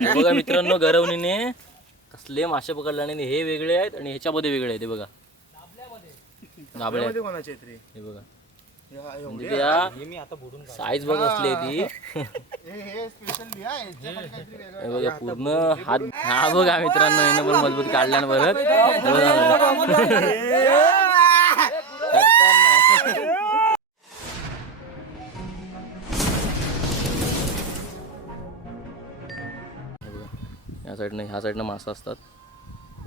हे बघा मित्रांनो गरवणीने कसले मासे पकडल्याने हे वेगळे आहेत आणि ह्याच्यामध्ये वेगळे आहेत हे बघा गाबळे आहेत. कोणाचे आहेत रे हे बघा या, एवढे. म्हणजे त्या साईज बघ असली आहे ती हे हे आहे काहीतरी वेगळं हे बघा पूर्ण हात हा बघा मित्रांनो हिनं पण मजबूत काढल्या ना परत हे बघा. साईडनं ह्या साईडनं मासा असतात.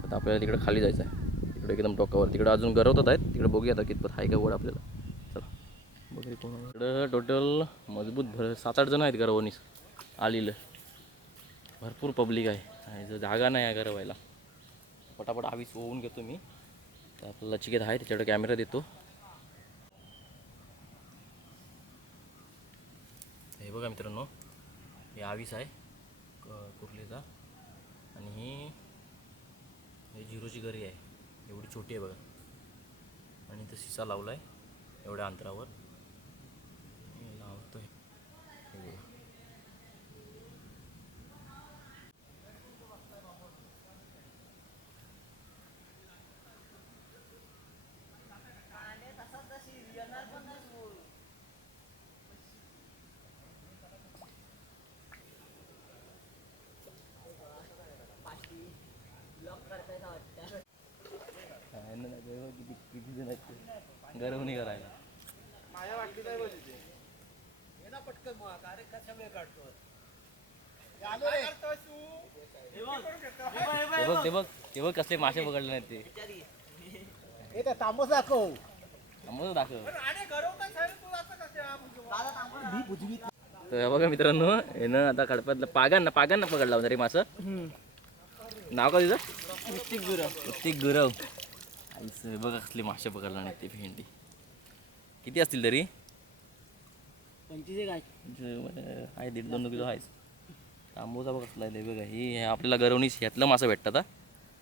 आता आपल्याला तिकडे खाली जायचं आहे तिकडे एकदम टोकावर तिकडे अजून गरवतात आहेत. तिकडे बघूया आता कितपत आहे का गोड आपल्याला. चला. बघूया कोण इकडं टोटल मजबूत भर सात आठ जण आहेत गरवणीस आलेलं. भरपूर पब्लिक आहे. आणि जर जागा नाही आहे गरवायला. पटापट आवीस होऊन घेतो मी. तर आपलं लचिकेत आहे. त्याच्याकडे कॅमेरा देतो. हे बघा मित्रांनो. हे आवीस आहे. कुर्लेचा कुर्लीचा. आणि ही हे झिरोची घरी आहे. एवढी छोटी आहे बघा. आणि इथं शिसा लावला आहे एवढ्या अंतरावर हे लावतोय हे बघा काय नाही नाही, बघ किती किती जण आहेत ते. गरवणी करायला माझ्या वाटली काय बोलते ते बघ ते बघ ते बघ कसले मासे पकडले नाहीत ते. तांबूस दाखव. आम्हाला दाखव. तर हे बघा मित्रांनो यानं आता कडप्यातलं पागांना पागांना पकडला होता रे मासं. नाव का तिचं ऋतिक गुरव. ऋतिक गुरव. आईचं हे बघा कसले मासे पकडला नाही ते भेंडी. किती असतील तरी? म्हणजे आहे दीड दोन किलो आहेच. तांबूचा बघ कसला आहे बघा ही हे आपल्याला गरवणीस ह्यातलं मासं भेटतात हा.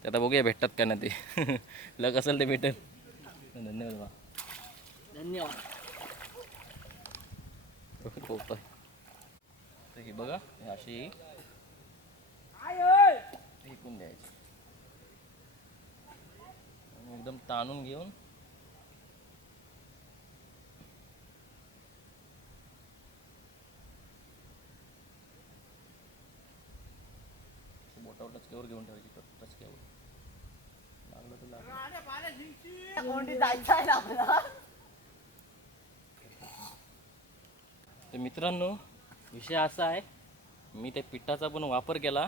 ते आता बघूया भेटतात का नाही ते. लग असेल ते भेटेल. धन्यवाद बा. धन्यवाद. पोपट तर ही बघा हे अशी. फेकून द्यायची? एकदम ताणून घेऊन. बोटावर टचक्यावर घेऊन ठेवायची टचक्यावर. लागलं तर लागलं. जायचं आहे तर मित्रांनो विषय असा आहे मी त्या पिठाचा पण वापर केला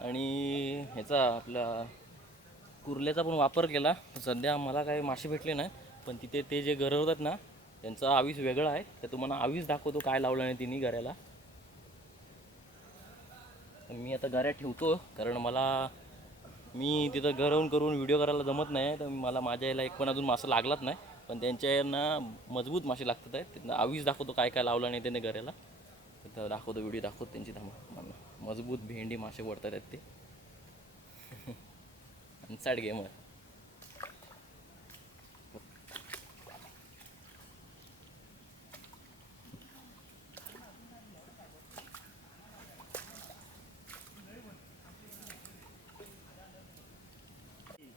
आणि ह्याचा आपला कुर्ल्याचा पण वापर केला. सध्या मला काही मासे भेटले नाही पण तिथे ते जे गरवतात ना त्यांचा आवीस वेगळा आहे. तर तुम्हाला आवीस दाखवतो काय लावलं नाही तिने तर मी आता गाऱ्या ठेवतो कारण मला मी तिथं घरवून करून व्हिडिओ करायला जमत नाही तर मला माझ्या याला एक पण अजून मासा लागलाच नाही. पण त्यांच्या यांना मजबूत मासे लागतात आहेत. त्यांना आवीस दाखवतो काय काय लावलं नाही त्याने गऱ्याला तर दाखवतो व्हिडिओ दाखवतो त्यांची थांबा. मला मजबूत भेंडी मासे वडतात आहेत ते. आणि साईड गेमर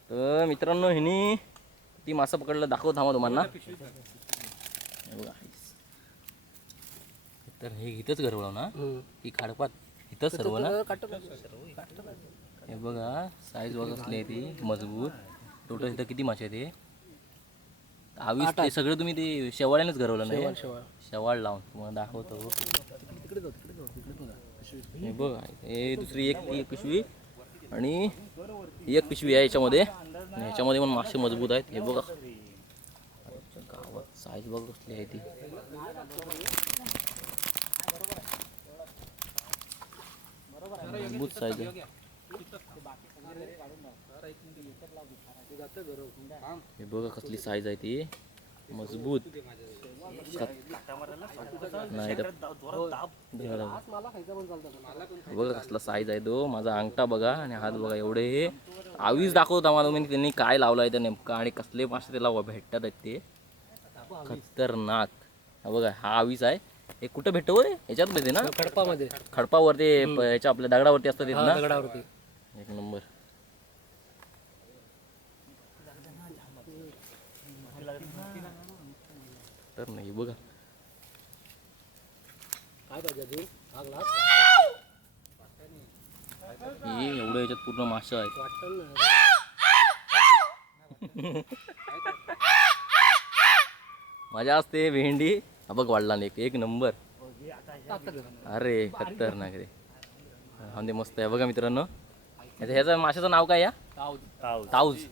तर मित्रांनो ह्यानी ती मासा पकडलं दाखव थांबा तुम्हाला. हे बघा तर हे इथंच गरवलं ना? ही खाडपात इथंच सर्व ना? हे बघा साईज बघा कसली आहे ती मजबूत. टोटल इथं किती मासे आहेत हे? आवीस ते सगळं तुम्ही ते शेवाळ्यानेच गरवलं नाही शेवाळ लावून तुम्हाला दाखवतो. हे बघा हे दुसरी एक ती एक पिशवी. आणि एक पिशवी आहे याच्यामध्ये. याच्यामध्ये ह्याच्यामध्ये पण मासे मजबूत आहेत. हे बघा. गावात साईज बघा कसली आहे ती. मजबूत साईज आहे. हे बघा कसली साईज आहे ती. मजबूत. नाही तर हे बघा कसला साईज आहे तो. माझा अंगठा बघा आणि हात बघा एवढे. हे आवीस दाखवत आम्हाला म्हणजे त्यांनी काय लावलं आहे ते नेमकं आणि कसले मासे त्याला भेटतात आहेत ते. खतरनाक. हा बघा हा आवीस आहे. हे कुठं भेटतो रे? ह्याच्यात भेटते ना? खडपामध्ये. खडपावरती ह्याच्या आपल्या दगडावरती असतात ना? दगडावरती. एक नंबर. तर नाही बघा काय पाहिजे हे एवढं याच्यात पूर्ण मासे आहेत मजा असते भेंडी बघ वाढला नाही एक एक नंबर अरे खतरनाक रे हा मस्त आहे बघा मित्रांनो ह्याचं ह्याचं माशाचं नाव काय या ताव ताऊज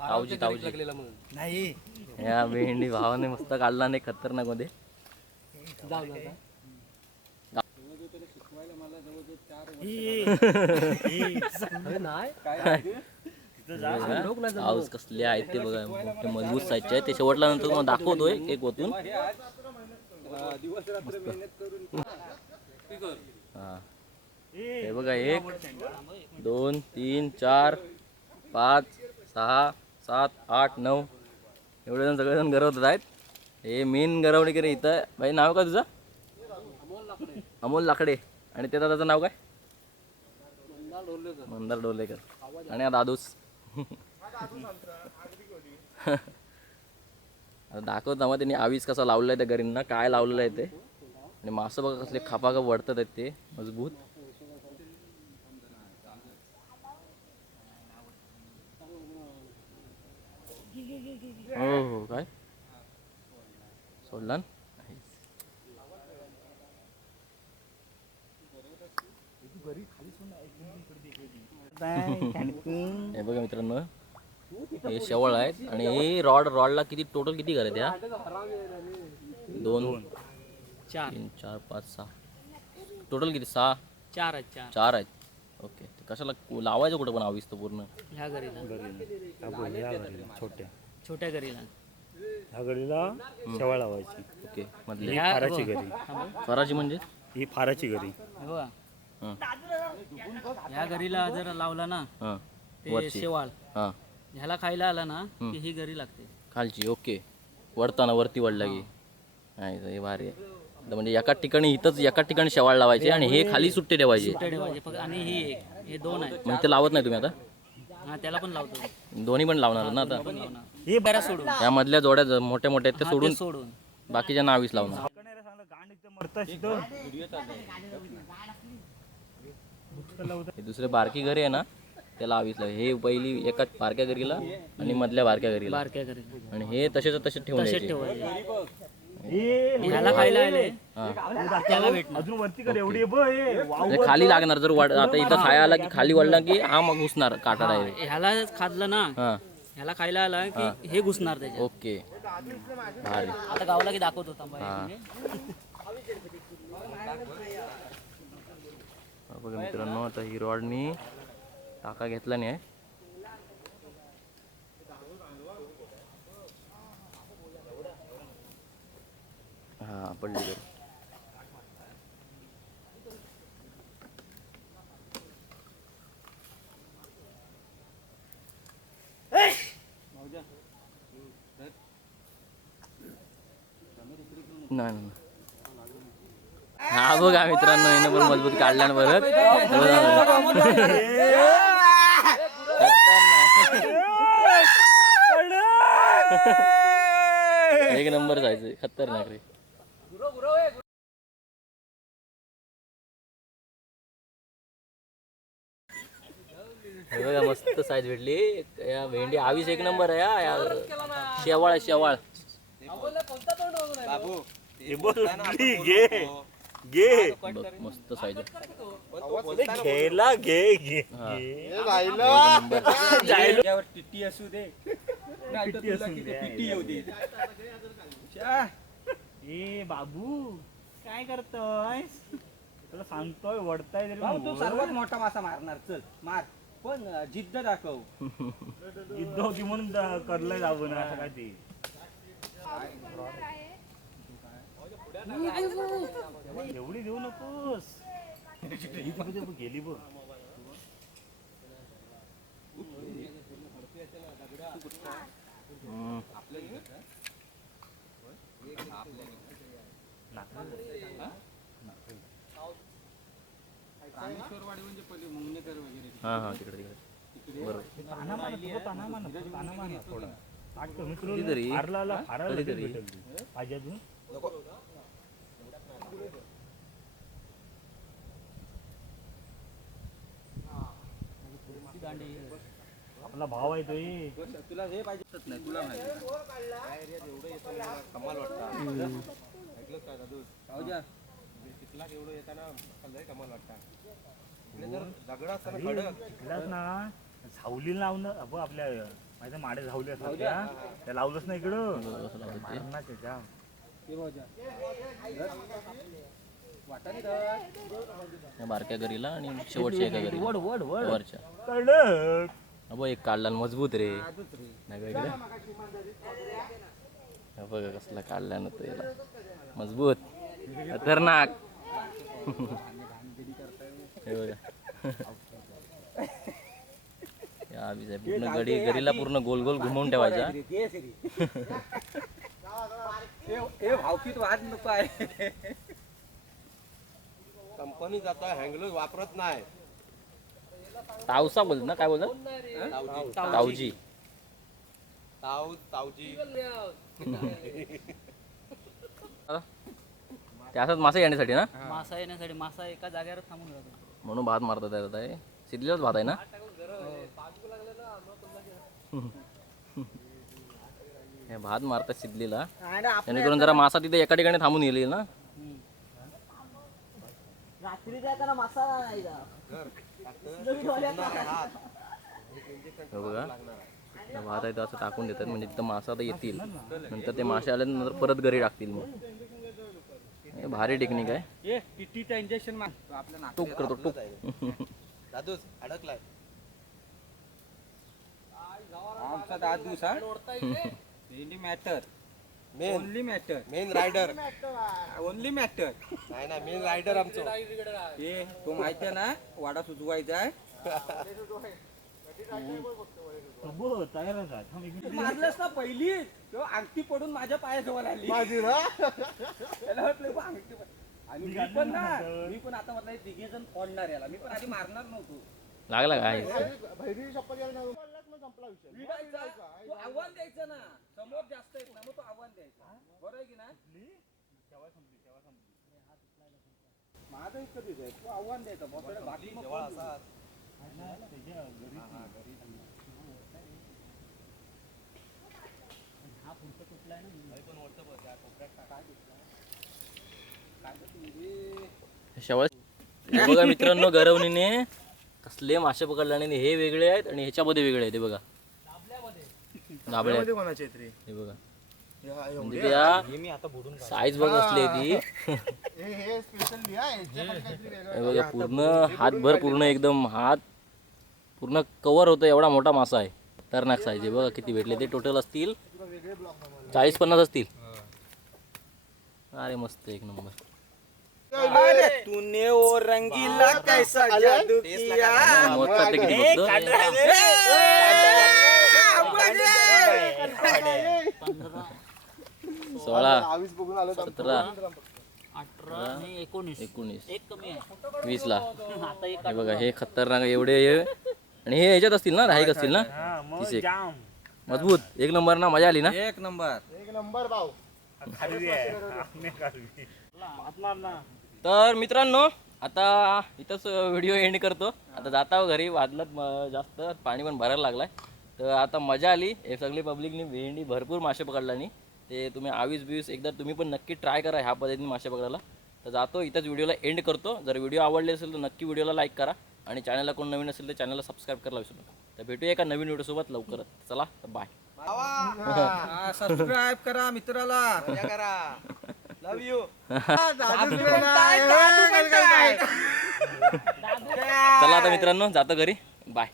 तावजी तावजी लागलेला म्हणून. नाही. या भेंडी भावाने मस्त काढला नाही खतरनाकमध्ये. जाऊ ना आता. अरे नाही. लोक नाही जमत. ताऊज कसले आहेत ते बघा मोठे मजबूत साईजचे आहेत. ते शेवटला नंतर तुम्हाला दाखवतोय एक वतून. हा. हे बघा एक दोन तीन चार पाच सहा सात आठ नऊ. एवढे जण सगळेजण गरवतात आहेत. हे मेन गरवणीकरी इथं भाई नाव काय तुझं? अमोल लाकडे. आणि ते दादाचं नाव काय? मंदार डोलेकर. आणि दादूस. आता दाखवता मग त्यांनी आवीस कसा लावलेला आहे त्या गरींना काय लावलेलं आहे ते. आणि मासं बघा कसले खापा वडतात आहेत ते. मजबूत. हो हो काय? सोडला न? हे बघा मित्रांनो हे शेवळ आहेत आणि हे रॉड रॉडला किती टोटल किती घर आहेत या? दोन चार. तीन चार पाच सहा. टोटल किती? सहा? चार आहेत चार. चार आहेत. ओके कशाला लावायचं कुठं पण? आवीस तो पूर्ण. ह्या घरीला छोट्या. छोट्या घरीला ह्या गडीला शेवाळ लावायची. ओके मधले. ह्या फाराची घरी फराची म्हणजे? ही फाराची घरी हो. हां ह्या घरीला जर लावला ना हां. ते वरची. शेवाळ. हां. ह्याला खायला आला ना की ही घरी लागते. खालची ओके. वरताना वरती वडला की. नाही हे भारी आहे. म्हणजे एका ठिकाणी इथंच एका ठिकाणी शेवाळ लावायचे आणि हे खाली सुट्टे ठेवायचे. सुट्टे ठेवायचे. फक्त आणि ही एक हे दोन आहेत मग ते लावत नाही तुम्ही आता? हा त्याला पण लावतो दोन्ही पण लावणार ना आता? हे बऱ्या सोडून. या मधल्या जोड्या ज- मोठ्या मोठ्या आहेत ते सोडून सोडून. बाकीच्या नावीस लावणार. हे दुसरे बारकी घरी आहे ना त्याला आवीस लाव. हे पहिली एका बारक्या घरीला आणि मधल्या बारक्या घरीला बारक्या घरी आणि हे तसेच तसे ठेवून तसेच द्यायचे. ठेवायचे. ह्याला खायला आले. हा. त्याला भेटणार. अजून वरती कर एवढी बघ हे वाव म्हणजे खाली लागणार जर वड आता इथं खाया आला की खाली वडला की हा मग घुसणार काटा आहे. ह्याला खाल्लं ना हा. ह्याला खायला आला की हे. घुसणार त्याच्यात. ओके. भारी. आता गावला की दाखवतो थांबा एक हा. मिनिट. हा बघा मित्रांनो आता ही रॉडनी टाका घेतला नाही. आहे हा पडली नाही नाही हा बघा मित्रांनो हिनं पण मजबूत काढल्या ना परत. खतरनाक. एक नंबर जायचं खतरनाक रे. हे बघा मस्त साईज भेटली. या भेंडी आवीस एक नंबर आहे हा. या शेवाळ आहे, शेवाळ. घे घे बघ मस्त साईज आहे. घ्यायला घे हा. असू दे. पिट्टी येऊ दे. ए बाबू काय करतोय तुला सांगतोय वडताय तरी तू. सर्वात मोठा मासा मारणार चल मार. पण अं, जिद्द दाखव. जिद्द होती म्हणून द- करलंय जाऊन असं काय ते. एवढी देऊ नकोस. ही बघ, गेली बघ. हम्म. हां हां तिकडे तिकडे. बरोबर. कधीतरी. कधीतरी. आपला भाव आहे तो हे. तुला हे पाहिजे. नाही तुला माहिती कमाल वाटतं. ऐकलं काय दादू एवढं येताना लय कमाल वाटतं? इकडे जर दगड असताना खडक. तिलाच ना. झावली लावणं अबो आपल्या माझ्या माडे झावली असतात त्या. त्या लावलंच ना इकडं. त्याच्या. या बारक्या घरीला आणि शेवटच्या एका घरी वड वड वड. वरच्या. कळलं अबो एक काढला आणि मजबूत रे. नाही हा बघा कसला काढला ना तो याला. मजबूत खतरनाक. हे बघा. पूर्ण गडी गडीला पूर्ण गोल गोल घुमवून ठेवायचा. कंपनी जाता हँगलोज वापरत नाही. तावसा बोलत ना काय बोलतात तावजी. ताव तावजी. त्यासाठी मासे येण्यासाठी ना? मासा येण्यासाठी मासा एका जागेवर थांबून राहतो म्हणून भात मारतात त्यात आहे शिजलेलाच भात आहे ना? हे. भात मारतात शिजलेला. जेणेकरून जरा मासा तिथे एका ठिकाणी थांबून येईल ना? रात्री जाताना मासा नाही हे. बघा. हे भात आहे तो असं टाकून देतात म्हणजे तिथं मासा आता येतील. नंतर ते मासे आल्यानंतर परत घरी टाकतील मग. हे भारी टेक्निक आहे. हे इंजेक्शन टूक करतो टूक. दादूस अडकलाय. आमचा mainly matter main only matter main rider only matter नाही ना मेन रायडर आमचं. हे तो माहिती आहे ना वाडा सुजवायचा आहे. थांब एक मिनिट. मारलंस ना पहिली तेव्हा अंगठी पडून माझ्या पायाजवळ आली. त्याला वाटलं बा अंगठी पड- आणि मी पण ना मी पण आता म्हटलं तिघे जण फोडणार याला. मी पण आधी मारणार नव्हतो. लागला काय भैरी शपथ घ्यायला नाही. मग संपला विषय. भिडायचा, तो आव्हान द्यायचं ना. समोर जास्त आहेत ना मग तो आव्हान द्यायचा. बरोबर आहे की ना माझं इतकं आहे. तो आव्हान द्यायचा. बाकी मग कोण बघा मित्रांनो गरवणीने कसले मासे पकडल्याने हे वेगळे आहेत आणि ह्याच्यामध्ये वेगळे आहेत बघा. हे बघा. या, एवढे. म्हणजे साईज बघ असली ती. हे बघा पूर्ण हातभर पूर्ण एकदम हात. पूर्ण कवर होतं एवढा मोठा मासा आहे. खतरनाक साईज आहे बघा किती भेटले. ते टोटल असतील चाळीस पन्नास असतील. अरे मस्त एक नंबर तूने ओ रंगीला कैसा जादू किया? ते किती बघतो सोळा आवीस बघून आलो सतरा अठरा एकोणीस. एकोणीस. एक कमी आहे. वीस ला हे बघा हे खतरनाक एवढे हे आणि हे ह्याच्यात असतील ना राहीक असतील ना? हा मग तीस एक. जाम. मजबूत. एक नंबर ना मजा आली ना? एक नंबर. एक नंबर भाऊ. आहे. आम्ही ना तर मित्रांनो आता इथंच व्हिडिओ एंड करतो. आता जाता घरी वाजलं म- जास्त पाणी पण भरायला लागलाय. तर आता मजा आली. हे सगळी पब्लिकनी भेंडी भरपूर मासे पकडल्यानी. ते तुम्ही आवीस बिवीस एकदा तुम्ही पण नक्की ट्राय करा ह्या पद्धतीने मासे पकडायला. तर जातो इथंच व्हिडिओला एंड करतो. जर व्हिडिओ आवडले असेल तर नक्की व्हिडिओला लाईक करा. आणि चॅनलला कोण नवीन असेल तर चॅनलला सबस्क्राईब करायला विसरू नका. तर भेटूया एका नवीन व्हिडिओसोबत लवकरच. चला तर बाय सबस्क्राईब करा मित्राला. करा. लव यू चला आता मित्रांनो जातो घरी. बाय